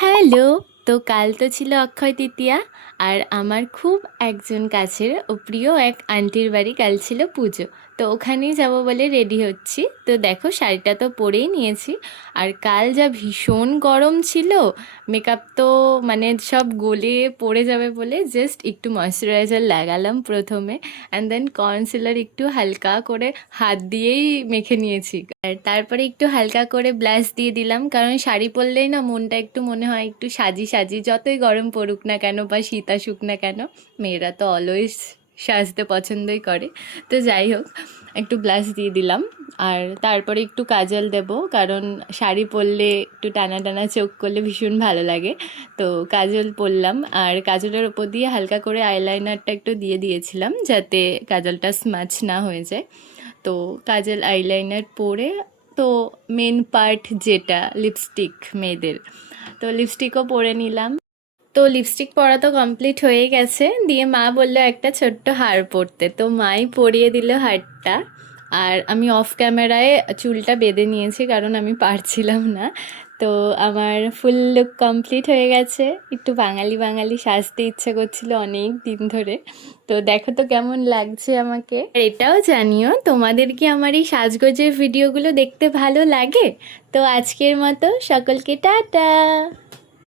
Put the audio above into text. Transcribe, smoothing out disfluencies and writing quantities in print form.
Hello! তো কাল তো ছিল অক্ষয় তৃতীয়া, আর আমার খুব একজন কাছের ও প্রিয় এক আন্টির বাড়ি কাল ছিল পুজো। তো ওখানেই যাব বলে রেডি হচ্ছি। তো দেখো শাড়িটা তো পরেই নিয়েছি, আর কাল যা ভীষণ গরম ছিল, মেকআপ তো মানে সব গলে পড়ে যাবে বলে জাস্ট একটু ময়শ্চারাইজার লাগালাম প্রথমে, অ্যান্ড দেন কনসিলার একটু হালকা করে হাত দিয়েই মেখে নিয়েছি। আর তারপরে একটু হালকা করে ব্লাশ দিয়ে দিলাম, কারণ শাড়ি পরলেই না মনটা একটু মনে হয় একটু সাজি সাজি, যতই গরম পড়ুক না কেন বা শীত আসুক না কেন, মেয়েরা তো অলওয়েজ সাজতে পছন্দই করে। তো যাই হোক, একটু ব্লাশ দিয়ে দিলাম। আর তারপরে একটু কাজল দেব, কারণ শাড়ি পরলে একটু টানা টানা চোখ করলে ভীষণ ভালো লাগে। তো কাজল পরলাম, আর কাজলের ওপর দিয়ে হালকা করে আইলাইনারটা একটু দিয়ে দিয়েছিলাম যাতে কাজলটা স্মাচ না হয়ে যায়। তো কাজল আইলাইনার পরে, তো মেন পার্ট যেটা লিপস্টিক মেয়েদের, তো লিপস্টিকও পরে নিলাম। তো লিপস্টিক পরা তো কমপ্লিট হয়ে গেছে, দিয়ে মা বললো একটা ছোট্ট হার পরতে, তো মাই পরিয়ে দিল হারটা। আর আমি অফ ক্যামেরায় চুলটা বেঁধে নিয়েছি কারণ আমি পারছিলাম না। তো আমার ফুল লুক কমপ্লিট হয়ে গেছে। একটু বাঙালি বাঙালি সাজতে ইচ্ছে করছিল অনেক দিন ধরে। তো দেখো তো কেমন লাগছে আমাকে। আর এটাও জানিও তোমাদের কি আমার এই সাজগোজের ভিডিওগুলো দেখতে ভালো লাগে। তো আজকের মতো সকলকে টাটা।